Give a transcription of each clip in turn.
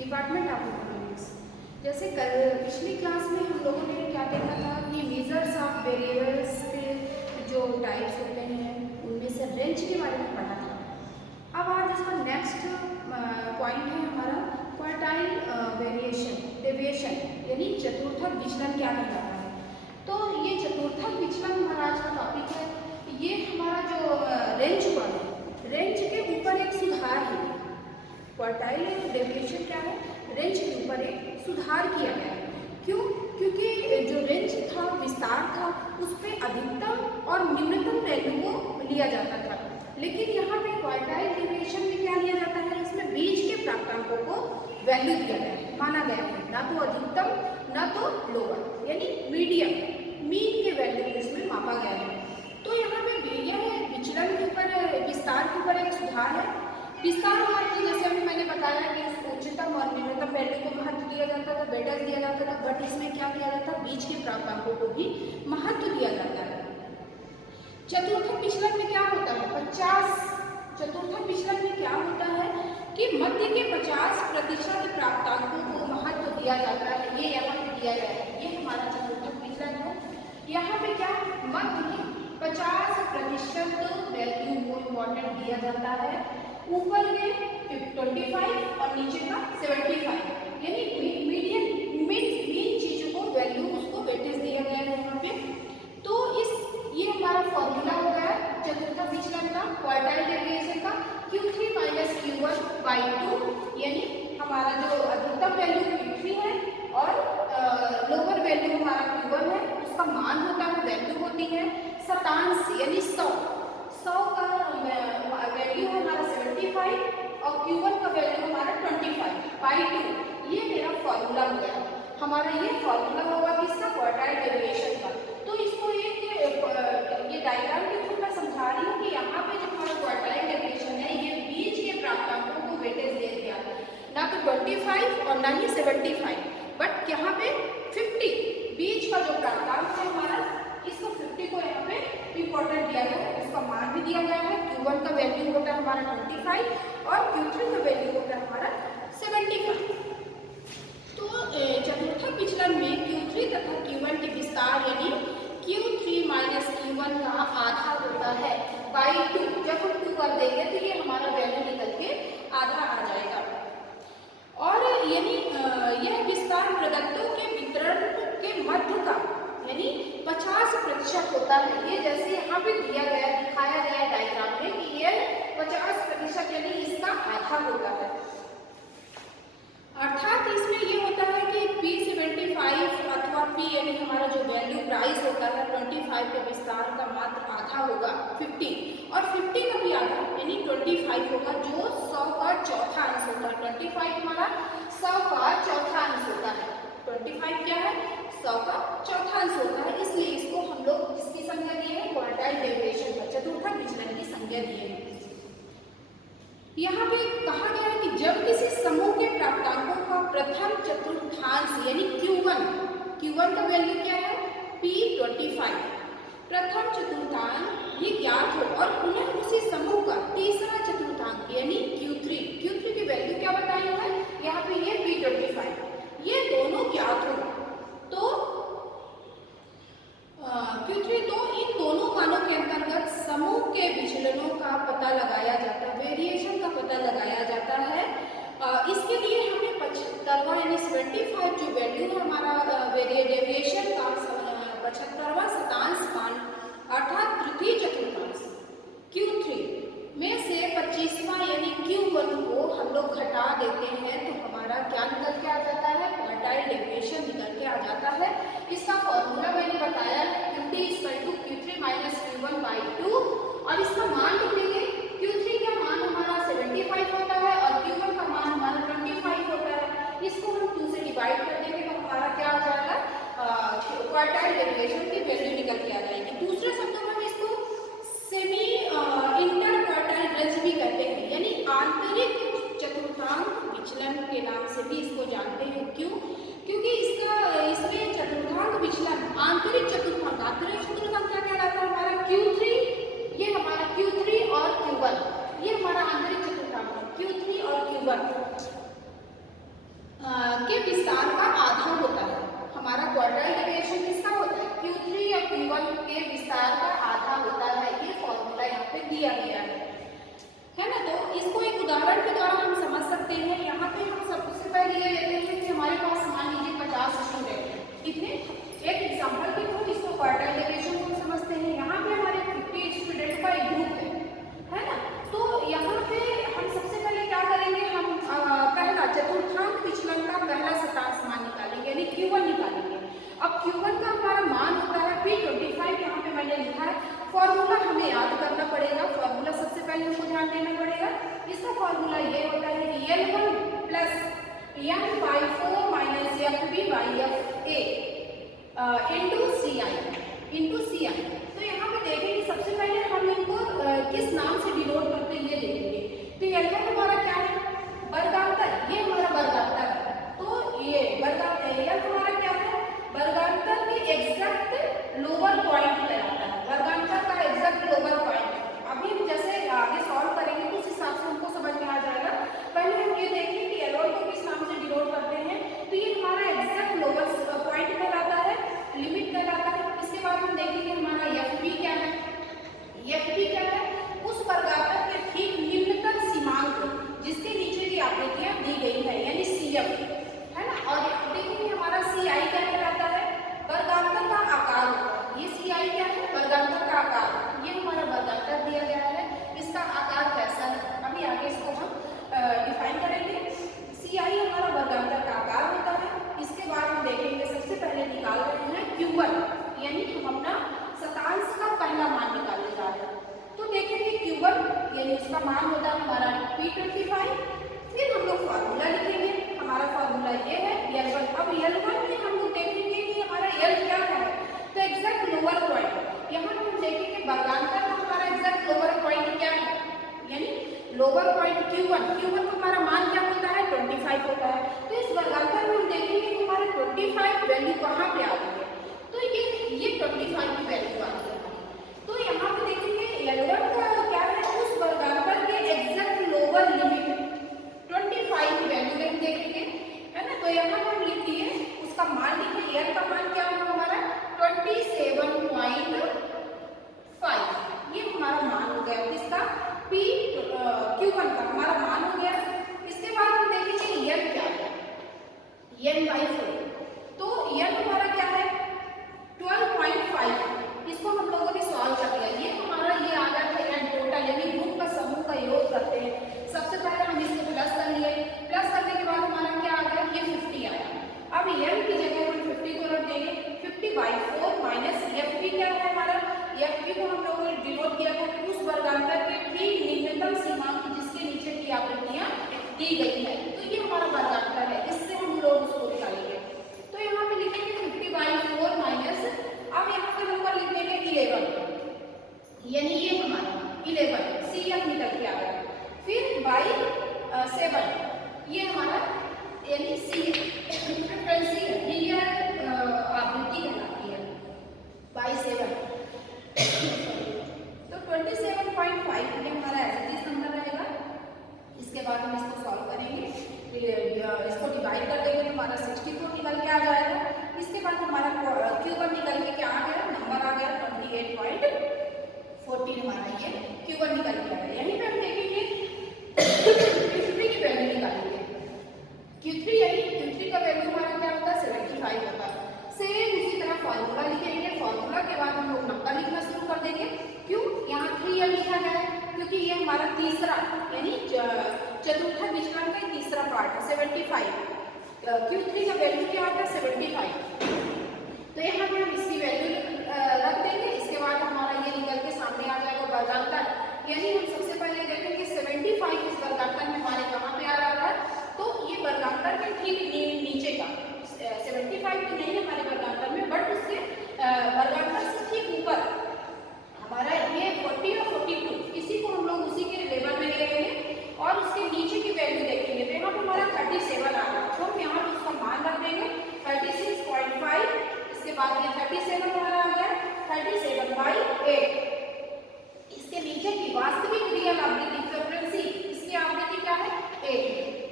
Department of economics. जैसे कल पिछली क्लास में हम लोगों ने क्या देखा था कि मेजर्स ऑफ वेरिएबल्स के जो टाइप्स होते हैं उनमें से रेंज के बारे में पढ़ा था। अब आज इसका नेक्स्ट पॉइंट है हमारा क्वार्टाइल डेविएशन यानी चतुर्थक विचलन क्या कहलाता है। तो ये चतुर्थक विचलन हमारा आज का टॉपिक है। ये हमारा जो रेंज पर है, रेंज के ऊपर एक सुधार है। क्वार्टाइल डेविएशन क्या है? रेंज के ऊपर एक सुधार किया गया है। क्यों? क्योंकि जो रेंज था, विस्तार था, उस पर अधिकतम और निम्नतम वैल्यू को लिया जाता था, लेकिन यहाँ पे क्वार्टाइल डेविएशन में क्या लिया जाता है? इसमें बीच के प्राप्तांकों को वैल्यू दिया गया है, माना गया है, ना तो अधिकतम ना तो लोअर, यानी मीडियम मीन के वैल्यू को इसमें मापा गया है। तो यहाँ पे यह विचलन के ऊपर, विस्तार के ऊपर एक सुधार है। विस्तार मात्र जैसे अभी मैंने बताया कि उच्चतम और निम्नतम वैल्यू को महत्व दिया जाता था, वेटेज दिया जाता था, बट इसमें क्या किया जाता है? बीच के प्राप्तांकों को भी महत्व दिया जाता है। चतुर्थक विचलन में क्या होता है? 50 चतुर्थक विचलन में क्या होता है कि मध्य के 50% प्राप्तांकों को महत्व दिया जाता है। ये यहाँ पे दिया गया है, ये हमारा चतुर्थक विचलन है। यहाँ पे क्या मध्य की 50% वैल्यू को इम्पोर्टेंट दिया जाता है, ऊपर के 25 और नीचे का 75, यानी मीडियन मीन चीजों को वैल्यू उसको वेटेज दिया गया है यहाँ पे। तो ये हमारा फॉर्मूला हो गया चतुर्थक विचलन का, क्वार्टाइल डेविएशन का, Q3 माइनस Q1/2, यानी हमारा जो अधिकतम वैल्यू Q3 है और लोअर वैल्यू हमारा Q1 है, उसका मान होता है, वैल्यू होती है शतांश यानी 100 का वैल्यू हमारा 75 और Q1 का वैल्यू हमारा 25/2। ये मेरा फॉर्मूला हो गया, हमारा ये फॉर्मूला होगा किसका? क्वार्टाइल डेविएशन का। तो इसको ये डायग्राम के थ्रू मैं समझा रही हूँ कि यहाँ पे जो हमारा क्वार्टाइल डेविएशन है, ये बीच के प्राप्तांकों को वेटेज दे दिया, ना तो 25 और ना ही 75, बट यहाँ पे 50 बीच का जो प्राप्तांक है हमारा, इसको 50 को यहाँ पे इम्पोर्टेंट दिया गया है, उसका मान भी दिया गया है। Q1 का वैल्यू होता है हमारा 25 और Q3 का वैल्यू होता है हमारा 75। तो चतुर्थक विचलन में Q3 तथा Q1 के विस्तार यानी Q3 माइनस Q1 का आधा होता है /2। जब हम 2 कर देंगे तो ये हमारा वैल्यू निकल के आधा आ जाएगा। और यानी यह विस्तार प्रदत्तों के वितरण के मध्य का यानी 50% होता है। ये जैसे यहाँ पे दिया गया, दिखाया गया डायग्राम में कि यह 50% यानी इसका आधा होता है। अर्थात इसमें ये होता है कि P75 अथवा P यानी हमारा जो वैल्यू प्राइस होता है 25 के विस्तार का मात्र आधा होगा 50, और 50 का भी आधा यानी 25 होगा, जो 100 का चौथा अंश होता है। 25 हमारा 100 का चौथा अंश होता है। 25 क्या है? 100 का चौथा अंश होता है, इसलिए इसको हम लोग किसकी संज्ञा दिए हैं? क्वार्टाइल डेविएशन का, चतुर्थक विचलन की संज्ञा दिए हैं। यहाँ पे कहा गया है कि जब किसी समूह के प्राप्तांकों का प्रथम चतुर्थांश यानी Q1 का वैल्यू क्या है? P25, प्रथम चतुर्थांश ये ज्ञात हो और पुनः उसी समूह का तीसरा चतुर्थांश यानी Q3 की वैल्यू क्या बताई है? यहाँ पे ये P25, ये दोनों ज्ञात हो तो Q3, तो इन दोनों मानों के अंतर्गत समूह के विचलनों का पता लगाया जाता है, वेरिएशन का पता लगाया जाता है। इसके लिए हमें 75वां यानी 75 जो वैल्यू है हमारा डेविएशन का 75वां शतांश मान अर्थात तृतीय चतुर्थांश Q3 में से 25वां यानी Q1 को हम लोग घटा देते हैं, तो हमारा क्या निकल के आ जाता है? क्वार्टाइल डेविएशन निकल के आ जाता है। इसका फॉर्मूला मैंने बताया 50 = Q3 माइनस Q1/2, और इसका मान लिखेंगे। Q3 का मान हमारा 75 होता है और Q1 का मान हमारा 25 होता है। इसको हम 2 से डिवाइड कर देंगे तो हमारा क्या आ जाएगा? क्वार्टाइल डेविएशन की वैल्यू निकल के आ जाएगी। दूसरे शब्दों में हम इसको सेमी इंटर क्वार्टाइल रेंज भी कहते हैं, यानी आंतरिक चतुर्थांक विचलन के नाम से भी इसको जानते हैं। क्यों? क्योंकि इसमें चतुर्थांक विचलन विस्तार का आधा होता है। हमारा क्वार्टाइल डेविएशन किसका होता है? Q3 या Q1 के विस्तार का आधा होता है। ये फॉर्मूला यहाँ पे दिया गया है ना। तो इसको एक उदाहरण के द्वारा हम समझ सकते हैं। यहाँ पे हम सबसे पहले ये लेते हैं कि हमारे पास मान लीजिए 50 स्टूडेंट हैं। कितने? एक एग्जाम्पल के थ्रू इसको क्वार्टाइल डेविएशन को समझते हैं। यहाँ पे हमारे 50 स्टूडेंट का एक ग्रुप है ना। तो यहाँ पे हम सबसे पहले क्या करेंगे, हम पहला चतुर्थांश विचलन का पहला शतांश मान निकालेंगे, यानी Q1 निकालेंगे। अब Q1 का हमारा मान होता है P25। यहाँ पे मैंने लिखा है। फॉर्मूला हमें याद करना पड़ेगा। फॉर्मूला सबसे पहले हमको ध्यान देना पड़ेगा। इसका फॉर्मूला ये होता है कि L1 plus M/4 minus FB/FA into CI। तो यहाँ पे देखेंगे सबसे पहले हम इनको किस नाम से डिनोट करते हैं ये देखेंगे। तो L1 हमारा क्या है? वर्गांतर। ये हमारा वर्गांतर है। तो ये वर्गांतर L हमारा क्या है? वर्गांतर के एग्जैक्ट लोअर पॉइंट कहलाता है। वर्गांतर का एग्जैक्ट लोअर पॉइंट। अभी हम जैसे आगे सॉल्व करेंगे तो उस हिसाब से हमको समझ में आ जाएगा। पहले हम ये देखेंगे कि L1 को किस नाम से डिनोट करते हैं। तो ये हमारा एग्जैक्ट लोअर पॉइंट कहलाता है, लिमिट कहलाता है। इसके बाद हम देखेंगे हमारा FB क्या है। FB क्या है? उस वर्गांतर के ठीक निम्नतम सीमांक जिसके नीचे की आकृतियां दी गई है, यानी CF है ना। और देखेंगे हमारा CI क्या कहलाता है? वर्गांतर का आकार। ये CI क्या है? वर्गांतर का आकार। ये हमारा वर्गांतर दिया गया है, इसका आकार कैसा है अभी आगे इसको हम डिफाइन करेंगे। CI हमारा वर्गांतर का आकार होता है। इसके बाद हम देखेंगे सबसे पहले निकाल रहे हैं Q1, यानी हम अपना शतांश का पहला मान निकालने जा रहे हैं। तो देखेंगे Q1 यानी उसका मान होता है हमारा P25। फिर हम लोग फार्मूला लिखेंगे। हमारा फार्मूला ये है L1। अब L1 में हम लोग देखेंगे कि हमारा L क्या है। तो एग्जैक्ट लोअर पॉइंट। यहाँ हम देखेंगे वर्गांतर का हमारा एग्जैक्ट लोअर पॉइंट क्या है, यानी लोअर पॉइंट Q1 का हमारा मान क्या होता है? 25 होता है। तो इस वर्गांतर में हम देखेंगे कि हमारे 25 वैल्यू कहाँ पे आ गई है। तो ये 25 की वैल्यू आ गई है। तो यहाँ पे देखेंगे L1 का क्या है? उस वर्गांतर के एग्जैक्ट लोअर लिमिट 25 की वैल्यू में हम देखेंगे, है ना। तो यहाँ हम लिख दिए उसका मान लिखे। L का मान क्या होगा हमारा? 27.5। ये हमारा मान हो गया किसका? Q1 का हमारा मान हो गया। इसके बाद हम देखेंगे N क्या है? N/4। तो N हमारा क्या है? 12.5। इसको हम लोगों ने सॉल्व कर लिया। ये हमारा ये आ गया था N टोटल, यानी ग्रुप का समूह का योग करते हैं। सबसे पहले हम इसको प्लस कर लिए। प्लस करने के बाद हमारा क्या आ गया? ये 50 आया। अब N की जगह हम 50 को रख देंगे। 50/4 माइनस FB क्या है हमारा? FB को हम लोगों ने डिनोट किया था उस वर्गांतर के ठीक निम्नतम सीमांक जिसके नीचे की आकृतियां दी गई है। तो ये हमारा वर्गांतर है, इससे हम लोग उसको निकालेंगे। तो यहाँ पे लिखेंगे 50/4 माइनस, अब यहाँ पे नंबर लिख देंगे 11, यानी ये हमारा 11 CF निकल के आ गया। फिर बाई 7 ये हमारा यानी फ्रीक्वेंसी लीनियर आवृत्ति कहलाती है बाई 7। तो 27.5 ये हमारा एज नंबर रहेगा। इसके बाद हम इसको सॉल्व करेंगे, इसको डिवाइड कर देंगे तो हमारा 64 निकल के आ जाएगा। इसके बाद हमारा Q1 निकल के क्या आ गया? नंबर आ गया 28.14 हमारा ये Q1 निकल के आ गया। यहीं पे हम देखेंगे Q3 की वैल्यू निकालेंगे। Q3 यानी Q3 का वैल्यू हमारा क्या होता है? 75 होता है। सेम इसी तरह फॉर्मूला लिखेंगे। फॉर्मूला के बाद हम लोग नंबर लिखना शुरू कर देंगे। क्यों यहाँ 3L लिखा गया है? क्योंकि ये हमारा तीसरा यानी चतुर्थ विचलन का तीसरा पार्ट है 75। Q3 का वैल्यू क्या आता है? 75। तो यहाँ पे हम इसकी वैल्यू रख देंगे। इसके बाद हमारा ये निकल के सामने आ जाएगा वर्गांतर, यानी हम सबसे पहले देखेंगे 75 इस वर्गांतर में हमारे कहाँ पे आ रहा है। तो ये वर्गांतर के ठीक नीचे का 75 तो नहीं हमारे वर्गांतर में, बट उसके वर्गांतर से ठीक ऊपर हमारा ये 40 और 42, इसी को हम लोग उसी के लेवल में लेंगे और उसके नीचे की वैल्यू देखेंगे। तो यहाँ पे हमारा 37 आ रहा है, तो हम यहाँ पे उसका मान रख देंगे 36.5। इसके बाद ये 37 हमारा आ गया 37/8। इसके नीचे की वास्तविक रियल आवृत्ति फ्रीक्वेंसी, इसकी आवृत्ति क्या है? 8।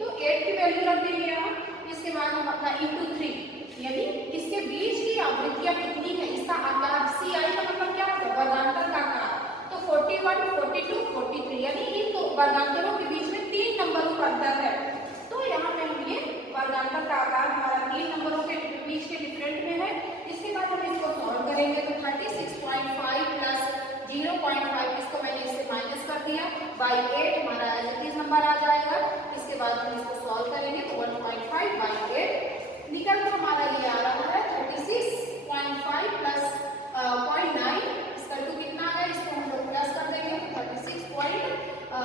तो 8 की वैल्यू रख देंगे यहाँ। इसके इंटू 3, यानी इसके बीच की आवृत्तियां कितनी है, इसका आकार CI का मतलब क्या होता है, वर्गांतर का आकार। तो 41, 42, 43 यानी इन दो वर्गांतरों के बीच में 3 नंबरों का अंतर है। तो यहाँ पे हम ये वर्गांतर का आकार हमारा 3 नंबरों के बीच के डिफरेंट में है। इसके बाद हम इसको सॉल्व करेंगे तो 36.5 प्लस 0.5 इसको मैंने इससे माइनस कर दिया बाई 8 हमारा एज इट इज नंबर आ जाएगा। इसके बाद हम इसको सॉल्व करेंगे तो 1.5 बाई 8 निकल कर हमारा ये आ रहा है 36.5 प्लस 0.9 इसका टू कितना है, इसको हम लोग प्लस कर देंगे तो 36.69 आ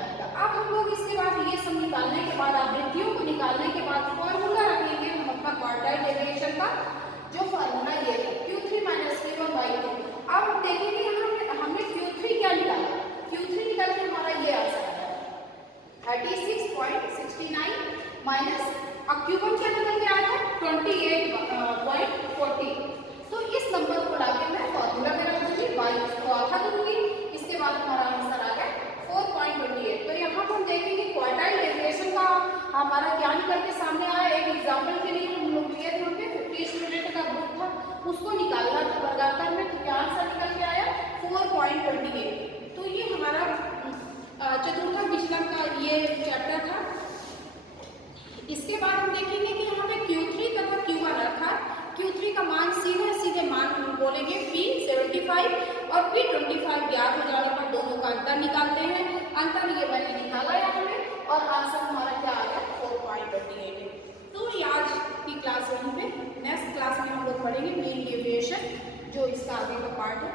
जाएगा। अब हम लोग इसके बाद ये सब निकालने के बाद आवृत्तियों को निकालने के बाद फॉर्मूला रखेंगे हम अपना क्वार्टाइल डेरिवेशन का, जो फॉर्मूला ये है Q3 माइनस Q1/2। अब हम देखेंगे यहाँ हमने Q3 क्या निकाला, Q3 निकाल के हमारा ये आ जाएगा 36.69 माइनस Q1 क्या निकल के आया था 28.40। तो इस नंबर को लाके मैं फॉर्मूला में रख दूंगी, बाई को आधा दूंगी, इसके बाद हमारा आंसर आ गया 4.28। तो यहाँ हम देखेंगे क्वार्टाइल डेरिवेशन का हमारा क्या निकल के सामने आया। एक एग्जाम्पल के लिए हम लोग लिए थे, उनके 50 स्टूडेंट का ग्रुप था, उसको निकालना था वर्गाकार में, तो क्या आंसर निकल के आया 4.28। तो ये हमारा चतुर्थ विचलन का ये चैप्टर था। इसके बाद हम देखेंगे कि यहाँ पे Q3 तथा Q1 रखा, Q3 का मान सीधे मान बोलेंगे P75 और P25 ज्ञात हो जाने पर दोनों का अंतर निकालते हैं। अंतर ये मैंने निकाला यहाँ में और आंसर हमारा क्या आ गया 4.28। तो ये आज की क्लास यहीं पे, नेक्स्ट क्लास में हम लोग पढ़ेंगे मीन डेविएशन, जो इसका आगे का पार्ट है।